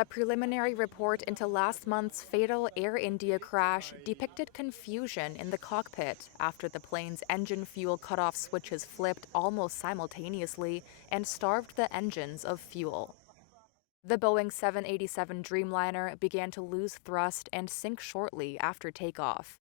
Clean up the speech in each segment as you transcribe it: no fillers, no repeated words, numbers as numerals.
A preliminary report into last month's fatal Air India crash depicted confusion in the cockpit after the plane's engine fuel cutoff switches flipped almost simultaneously and starved the engines of fuel. The Boeing 787 Dreamliner began to lose thrust and sink shortly after takeoff.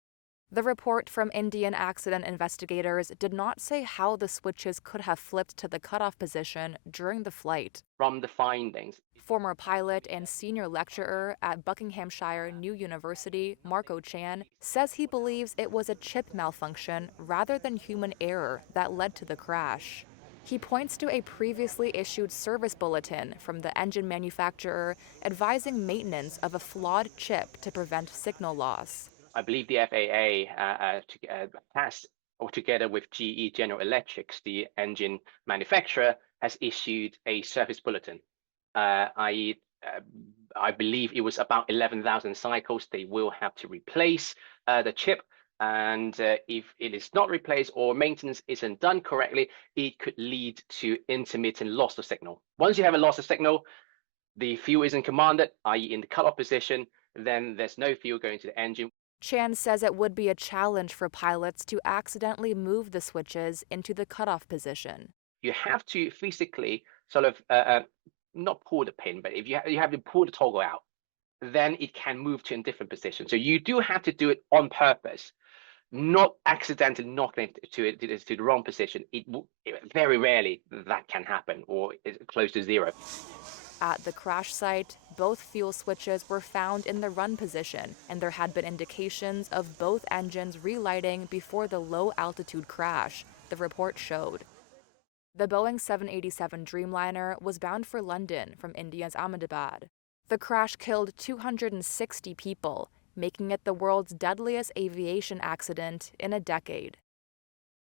The report from Indian accident investigators did not say how the switches could have flipped to the cutoff position during the flight. From the findings, Former pilot and senior lecturer at Buckinghamshire New University, Marco Chan, says he believes it was a chip malfunction rather than human error that led to the crash. He points to a previously issued service bulletin from the engine manufacturer advising maintenance of a flawed chip to prevent signal loss. I believe the FAA has, or together with GE General Electric, the engine manufacturer, has issued a service bulletin. I believe it was about 11,000 cycles they will have to replace the chip. And if it is not replaced or maintenance isn't done correctly, it could lead to intermittent loss of signal. Once you have a loss of signal, the fuel isn't commanded, i.e. in the cutoff position, then there's no fuel going to the engine. Chan says it would be a challenge for pilots to accidentally move the switches into the cutoff position. You have to physically sort of not pull the pin, but if you have to pull the toggle out, then it can move to a different position. So you do have to do it on purpose, not accidentally knocking it to the wrong position. Very rarely that can happen, or it's close to zero. At the crash site, both fuel switches were found in the run position, and there had been indications of both engines relighting before the low-altitude crash, the report showed. The Boeing 787 Dreamliner was bound for London from India's Ahmedabad. The crash killed 260 people, making it the world's deadliest aviation accident in a decade.